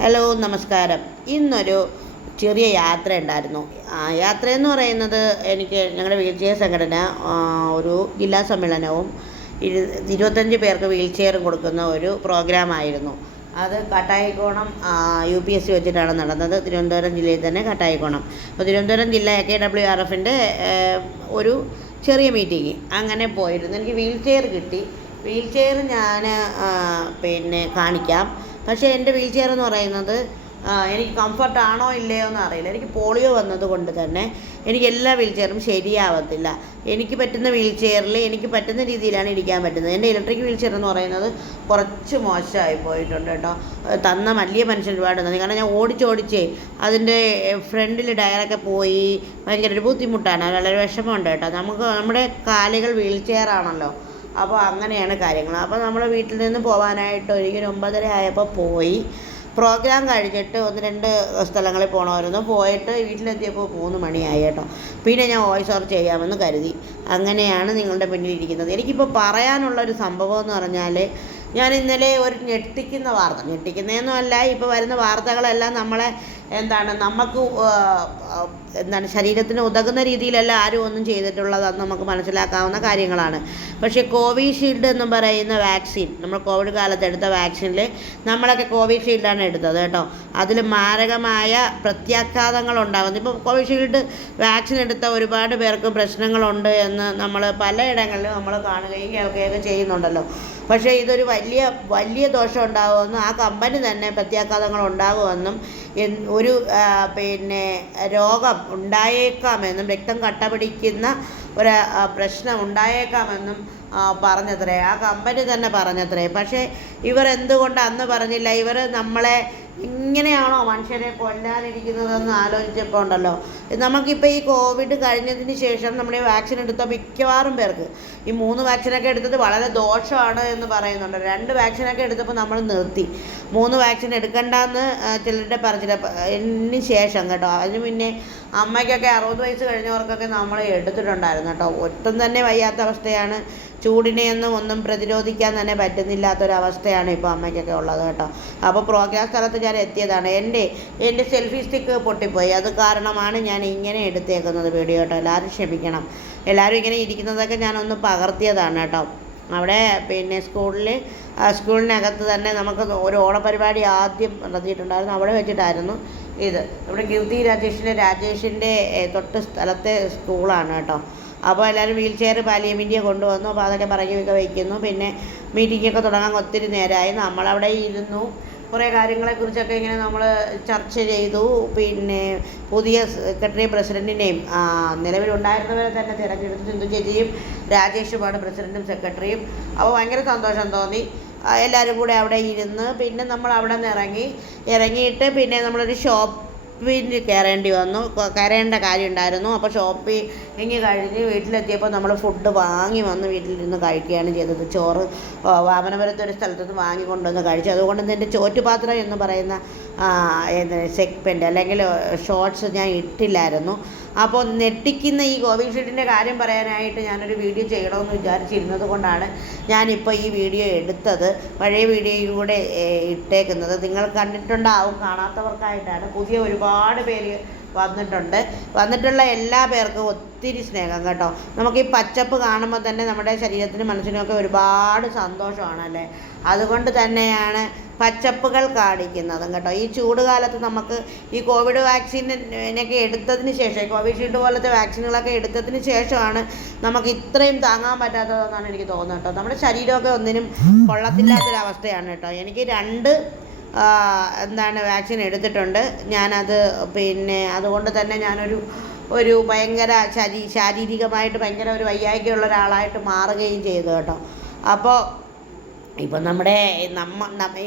Hello നമസ്കാരം. ഇന്നൊരു ചെറിയ യാത്ര ഉണ്ടായിരുന്നു. യാത്രയെന്ന് പറയുന്നത് ഞങ്ങളുടെ വീൽ ചെയർ സംഘടന ഒരു ജില്ലാ സമ്മേളനവും 25 പേർക്ക് വീൽ ചെയറും കൊടുക്കുന്ന ഒരു പ്രോഗ്രാമായിരുന്നു. അത് കാട്ടായിക്കോണം UPSC വെച്ചിട്ടാണ് നടന്നത്. തിരുവനന്തപുരം ജില്ലയിൽ തന്നെ കാട്ടായിക്കോണം. അപ്പോൾ തിരുവനന്തപുരം ജില്ല KWRFൻ്റെ ഒരു ചെറിയ മീറ്റിംഗ് അങ്ങനെ പോയിരുന്നു. എനിക്ക് വീൽ ചെയർ കിട്ടി. വീൽ ചെയർ ഞാൻ കാണിക്കാം. പക്ഷേ എൻ്റെ വീൽ ചെയർ എന്ന് പറയുന്നത് എനിക്ക് കംഫർട്ടാണോ ഇല്ലയോ എന്ന് അറിയില്ല. എനിക്ക് പോളിയോ വന്നത് കൊണ്ട് തന്നെ എനിക്ക് എല്ലാ വീൽ ചെയറും ശരിയാവത്തില്ല. എനിക്ക് പറ്റുന്ന വീൽ ചെയറിൽ എനിക്ക് പറ്റുന്ന രീതിയിലാണ് ഇരിക്കാൻ പറ്റുന്നത്. എൻ്റെ ഇലക്ട്രിക് വീൽ ചെയർ എന്ന് പറയുന്നത് കുറച്ച് മോശമായി പോയിട്ടുണ്ട് കേട്ടോ. തന്ന വലിയ മനുഷ്യൻ ഒരുപാട് നന്ദി. കാരണം ഞാൻ ഓടിച്ചോടിച്ചേ അതിൻ്റെ ഫ്രണ്ടിൽ ടയറൊക്കെ പോയി ഭയങ്കര ഒരു ബുദ്ധിമുട്ടാണ്, വളരെ വിഷമമുണ്ട് കേട്ടോ. നമ്മുടെ കാലുകൾ വീൽ ചെയർ ആണല്ലോ, അപ്പോൾ അങ്ങനെയാണ് കാര്യങ്ങൾ. അപ്പോൾ നമ്മൾ വീട്ടിൽ നിന്ന് പോകാനായിട്ട് ഒരു 9:30 ആയപ്പോൾ പോയി. പ്രോഗ്രാം കഴിഞ്ഞിട്ട് 1-2 സ്ഥലങ്ങളിൽ പോകണമായിരുന്നു. പോയിട്ട് വീട്ടിലെത്തിയപ്പോൾ 3 മണിയായി കേട്ടോ. പിന്നെ ഞാൻ വോയിസ് ഓവർ ചെയ്യാമെന്ന് കരുതി. അങ്ങനെയാണ് നിങ്ങളുടെ മുന്നിൽ ഇരിക്കുന്നത്. എനിക്കിപ്പോൾ പറയാനുള്ളൊരു സംഭവം എന്ന് പറഞ്ഞാൽ, ഞാൻ ഇന്നലെ ഒരു ഞെട്ടിക്കുന്നതെന്നല്ല, ഇപ്പോൾ വരുന്ന വാർത്തകളെല്ലാം നമ്മളെ നമുക്ക് ശരീരത്തിന് ഉതകുന്ന രീതിയിലല്ല ആരും ഒന്നും ചെയ്തിട്ടുള്ളതെന്ന് നമുക്ക് മനസ്സിലാക്കാവുന്ന കാര്യങ്ങളാണ്. പക്ഷേ കോവിഷീൽഡ് എന്ന് പറയുന്ന വാക്സിൻ, നമ്മൾ കോവിഡ് കാലത്ത് എടുത്ത വാക്സിനിൽ നമ്മളൊക്കെ കോവിഷീൽഡാണ് എടുത്തത് കേട്ടോ. അതിൽ മാരകമായ പ്രത്യാഘാതങ്ങൾ ഉണ്ടാകുന്നു. ഇപ്പോൾ കോവിഷീൽഡ് വാക്സിൻ എടുത്ത ഒരുപാട് പേർക്കും പ്രശ്നങ്ങളുണ്ട് എന്ന് നമ്മൾ പലയിടങ്ങളിലും നമ്മൾ കാണുകയും കേൾക്കുകയൊക്കെ ചെയ്യുന്നുണ്ടല്ലോ. പക്ഷേ ഇതൊരു വലിയ ദോഷം ഉണ്ടാകുമെന്നും ആ കമ്പനി തന്നെ പ്രത്യാഘാതങ്ങൾ ഉണ്ടാകുമെന്നും ഒരു രോഗം ഉണ്ടായേക്കാമെന്നും രക്തം കട്ട പിടിക്കുന്ന ഒരു പ്രശ്നം ഉണ്ടായേക്കാമെന്നും പറഞ്ഞത്രേ, ആ കമ്പനി തന്നെ പറഞ്ഞത്രേ. പക്ഷേ ഇവരെന്തുകൊണ്ട് അന്ന് പറഞ്ഞില്ല? ഇവർ നമ്മളെ ഇങ്ങനെയാണോ മനുഷ്യരെ കൊല്ലാനിരിക്കുന്നതെന്ന് ആലോചിച്ചപ്പോൾ ഉണ്ടല്ലോ, നമുക്കിപ്പോൾ ഈ കോവിഡ് കഴിഞ്ഞതിന് ശേഷം നമ്മുടെ വാക്സിൻ എടുത്ത മിക്കവാറും പേർക്ക് ഈ 3 വാക്സിനൊക്കെ എടുത്തത് വളരെ ദോഷമാണ് എന്ന് പറയുന്നുണ്ട്. 2 വാക്സിനൊക്കെ എടുത്തപ്പോൾ നമ്മൾ നിർത്തി. 3 വാക്സിൻ എടുക്കണ്ടെന്ന് ചിലരുടെ പറഞ്ഞില്ല. ഇതിന് ശേഷം കേട്ടോ, അതിന് പിന്നെ അമ്മയ്ക്കൊക്കെ 60 വയസ്സ് കഴിഞ്ഞവർക്കൊക്കെ നമ്മൾ എടുത്തിട്ടുണ്ടായിരുന്നു കേട്ടോ. ഒട്ടും തന്നെ വയ്യാത്ത അവസ്ഥയാണ്. ചൂടിനെയൊന്നും ഒന്നും പ്രതിരോധിക്കാൻ തന്നെ പറ്റുന്നില്ലാത്തൊരവസ്ഥയാണ് ഇപ്പോൾ അമ്മയ്ക്കൊക്കെ ഉള്ളത് കേട്ടോ. അപ്പോൾ പ്രോഗ്രാം സ്ഥലത്ത് ഞാൻ എത്തിയതാണ്. എൻ്റെ സെൽഫി സ്റ്റിക്ക് പൊട്ടിപ്പോയി. അത് കാരണമാണ് ഞാൻ ഇങ്ങനെ എടുത്തേക്കുന്നത് വീഡിയോ കേട്ടോ. എല്ലാവരും ക്ഷമിക്കണം. എല്ലാവരും ഇങ്ങനെ ഇരിക്കുന്നതൊക്കെ ഞാനൊന്ന് പകർത്തിയതാണ് കേട്ടോ. അവിടെ സ്കൂളിനകത്ത് തന്നെ നമുക്ക് ഒരു ഓണപരിപാടി ആദ്യം നടത്തിയിട്ടുണ്ടായിരുന്നു. അവിടെ വെച്ചിട്ടായിരുന്നു ഇത്. ഇവിടെ കീർത്തി രാജേഷിൻ്റെ തൊട്ട് സ്ഥലത്തെ സ്കൂളാണ് കേട്ടോ. അപ്പോൾ എല്ലാവരും വീൽ ചെയർ പാലിയമിൻ്റെയെ കൊണ്ടുവന്നു. അപ്പോൾ അതൊക്കെ പറയൊക്കെ വയ്ക്കുന്നു. പിന്നെ മീറ്റിങ്ങൊക്കെ തുടങ്ങാൻ ഒത്തിരി നേരമായി. നമ്മളവിടെ ഇരുന്നു. കുറേ കാര്യങ്ങളെക്കുറിച്ചൊക്കെ ഇങ്ങനെ നമ്മൾ ചർച്ച ചെയ്തു. പിന്നെ പുതിയ സെക്രട്ടറി പ്രസിഡൻറ്റിനെയും നിലവിലുണ്ടായിരുന്നവരെ തന്നെ തിരഞ്ഞെടുത്തു. സിന്ധു ചേച്ചിയും രാജേഷുമാണ് പ്രസിഡൻറ്റും സെക്രട്ടറിയും. അപ്പോൾ ഭയങ്കര സന്തോഷം തോന്നി. എല്ലാവരും കൂടെ അവിടെ ഇരുന്ന് പിന്നെ നമ്മൾ അവിടെ നിന്ന് ഇറങ്ങിയിട്ട് പിന്നെ നമ്മളൊരു ഷോപ്പിൽ കയറേണ്ട കാര്യം ഉണ്ടായിരുന്നു. അപ്പോൾ ഷോപ്പിങ് കഴിഞ്ഞ് വീട്ടിലെത്തിയപ്പോൾ നമ്മൾ ഫുഡ് വാങ്ങി വന്ന് വീട്ടിലിരുന്ന് കഴിക്കുകയാണ് ചെയ്തത്. ചോറ് വാമനപുരത്ത് ഒരു സ്ഥലത്ത് നിന്ന് വാങ്ങിക്കൊണ്ടുവന്ന് കഴിച്ചു. അതുകൊണ്ട് എൻ്റെ ചോറ്റുപാത്രം എന്ന് പറയുന്ന സെഗ്മെൻ്റ് അല്ലെങ്കിൽ ഷോർട്സ് ഞാൻ ഇട്ടില്ലായിരുന്നു. അപ്പോൾ ഞെട്ടിക്കുന്ന ഈ കോവിഷീൽഡിൻ്റെ കാര്യം പറയാനായിട്ട് ഞാനൊരു വീഡിയോ ചെയ്യണമെന്ന് വിചാരിച്ചിരുന്നത് കൊണ്ടാണ് ഞാനിപ്പോൾ ഈ വീഡിയോ എടുത്തത്. പഴയ വീഡിയോയും കൂടെ ഇട്ടേക്കുന്നത് നിങ്ങൾ കണ്ടിട്ടുണ്ടാവും. കാണാത്തവർക്കായിട്ടാണ്. പുതിയ ഒരുപാട് പേര് വന്നിട്ടുള്ള എല്ലാ പേർക്കും ഒത്തിരി സ്നേഹം കേട്ടോ. നമുക്ക് ഈ പച്ചപ്പ് കാണുമ്പോൾ തന്നെ നമ്മുടെ ശരീരത്തിനും മനസ്സിനുമൊക്കെ ഒരുപാട് സന്തോഷമാണല്ലേ. അതുകൊണ്ട് തന്നെയാണ് പച്ചപ്പുകൾ കാണിക്കുന്നതും കേട്ടോ. ഈ ചൂട് കാലത്ത് നമുക്ക് ഈ കോവിഡ് വാക്സിനൊക്കെ എടുത്തതിന് ശേഷം, കോവിഷീൽഡ് പോലത്തെ വാക്സിനുകളൊക്കെ എടുത്തതിന് ശേഷമാണ് നമുക്ക് ഇത്രയും താങ്ങാൻ പറ്റാത്തതെന്നാണ് എനിക്ക് തോന്നുന്നത് കേട്ടോ. നമ്മുടെ ശരീരമൊക്കെ ഒന്നിനും കൊള്ളത്തില്ലാത്തൊരവസ്ഥയാണ് കേട്ടോ. എനിക്ക് 2 വാക്സിൻ എടുത്തിട്ടുണ്ട്. ഞാനത് അതുകൊണ്ട് തന്നെ ഞാനൊരു ഭയങ്കര ശാരീരികമായിട്ട് ഭയങ്കര ഒരു വയ്യായ്കയുള്ള ഒരാളായിട്ട് മാറുകയും ചെയ്തു കേട്ടോ. അപ്പോൾ ഇപ്പം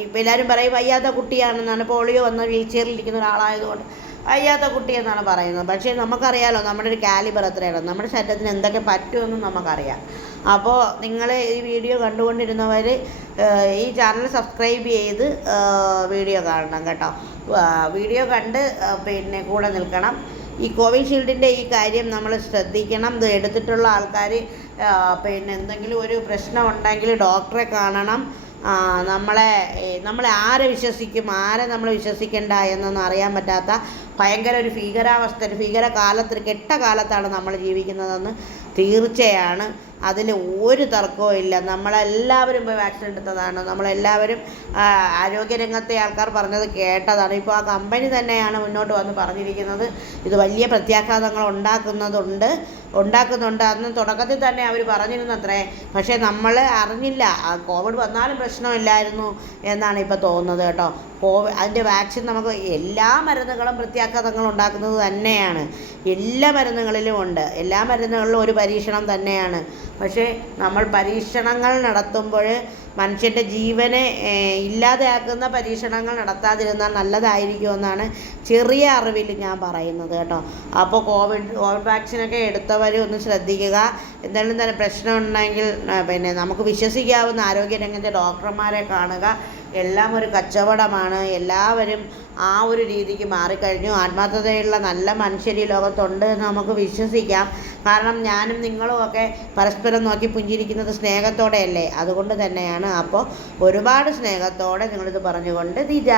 ഇപ്പോൾ എല്ലാവരും പറയും വയ്യാത്ത കുട്ടിയാണെന്നാണ്. പോളിയോ വന്ന വീൽ ചെയറിലിരിക്കുന്ന ഒരാളായതുകൊണ്ട് വയ്യാത്ത കുട്ടിയെന്നാണ് പറയുന്നത്. പക്ഷേ നമുക്കറിയാമല്ലോ നമ്മുടെ ഒരു കാലിബർ എത്രയാണ്, നമ്മുടെ ശരീരത്തിന് എന്തൊക്കെ പറ്റുമെന്നും നമുക്കറിയാം. അപ്പോൾ നിങ്ങൾ ഈ വീഡിയോ കണ്ടുകൊണ്ടിരുന്നവർ ഈ ചാനൽ സബ്സ്ക്രൈബ് ചെയ്ത് വീഡിയോ കാണണം കേട്ടോ. വീഡിയോ കണ്ട് കൂടെ നിൽക്കണം. ഈ കോവിഷീൽഡിൻ്റെ ഈ കാര്യം നമ്മൾ ശ്രദ്ധിക്കണം. ഇത് എടുത്തിട്ടുള്ള ആൾക്കാർ എന്തെങ്കിലും ഒരു പ്രശ്നം ഉണ്ടെങ്കിൽ ഡോക്ടറെ കാണണം. നമ്മളെ ആരെ വിശ്വസിക്കും, ആരെ നമ്മൾ വിശ്വസിക്കേണ്ട എന്നൊന്നും അറിയാൻ പറ്റാത്ത ഭയങ്കര ഒരു ഭീകരാവസ്ഥ, ഒരു ഭീകരകാലത്തിൽ കെട്ട കാലത്താണ് നമ്മൾ ജീവിക്കുന്നതെന്ന് തീർച്ചയാണ്. അതിൽ ഒരു തർക്കവും ഇല്ല. നമ്മളെല്ലാവരും പോയി വാക്സിൻ എടുത്തതാണ്. നമ്മളെല്ലാവരും ആരോഗ്യരംഗത്തെ ആൾക്കാർ പറഞ്ഞത് കേട്ടതാണ്. ഇപ്പോൾ ആ കമ്പനി തന്നെയാണ് മുന്നോട്ട് വന്ന് പറഞ്ഞിരിക്കുന്നത് ഇത് വലിയ പ്രത്യാഘാതങ്ങൾ ഉണ്ടാക്കുന്നുണ്ട്. അന്ന് തുടക്കത്തിൽ തന്നെ അവർ പറഞ്ഞിരുന്നത്രേ. പക്ഷേ നമ്മൾ അറിഞ്ഞില്ല. കോവിഡ് വന്നാലും പ്രശ്നമില്ലായിരുന്നു എന്നാണ് ഇപ്പോൾ തോന്നുന്നത് കേട്ടോ. അതിൻ്റെ വാക്സിൻ നമുക്ക് എല്ലാ മരുന്നുകളും പ്രത്യാഘാതങ്ങൾ ഉണ്ടാക്കുന്നത് തന്നെയാണ്. എല്ലാ മരുന്നുകളിലും ഉണ്ട്. എല്ലാ മരുന്നുകളിലും ഒരു പരീക്ഷണം തന്നെയാണ്. പക്ഷേ നമ്മൾ പരീക്ഷണങ്ങൾ നടത്തുമ്പോൾ മനുഷ്യൻ്റെ ജീവനെ ഇല്ലാതെയാക്കുന്ന പരീക്ഷണങ്ങൾ നടത്താതിരുന്നാൽ നല്ലതായിരിക്കുമെന്നാണ് ചെറിയ അറിവിൽ ഞാൻ പറയുന്നത് കേട്ടോ. അപ്പോൾ കോവിഡ് വാക്സിനൊക്കെ എടുത്തവർ ഒന്ന് ശ്രദ്ധിക്കുക. എന്തെങ്കിലും തന്നെ പ്രശ്നം ഉണ്ടെങ്കിൽ നമുക്ക് വിശ്വസിക്കാവുന്ന ആരോഗ്യരംഗത്തെ ഡോക്ടർമാരെ കാണുക. എല്ലാം ഒരു കച്ചവടമാണ്. എല്ലാവരും ആ ഒരു രീതിക്ക് മാറിക്കഴിഞ്ഞു. ആത്മാർത്ഥതയുള്ള നല്ല മനുഷ്യർ ഈ ലോകത്തുണ്ട് എന്ന് നമുക്ക് വിശ്വസിക്കാം. കാരണം ഞാനും നിങ്ങളുമൊക്കെ പരസ്പരം നോക്കി പുഞ്ചിരിക്കുന്നത് സ്നേഹത്തോടെയല്ലേ. അതുകൊണ്ട് തന്നെയാണ്. അപ്പോൾ ഒരുപാട് സ്നേഹത്തോടെ നിങ്ങളിത് പറഞ്ഞുകൊണ്ട് ദിജ.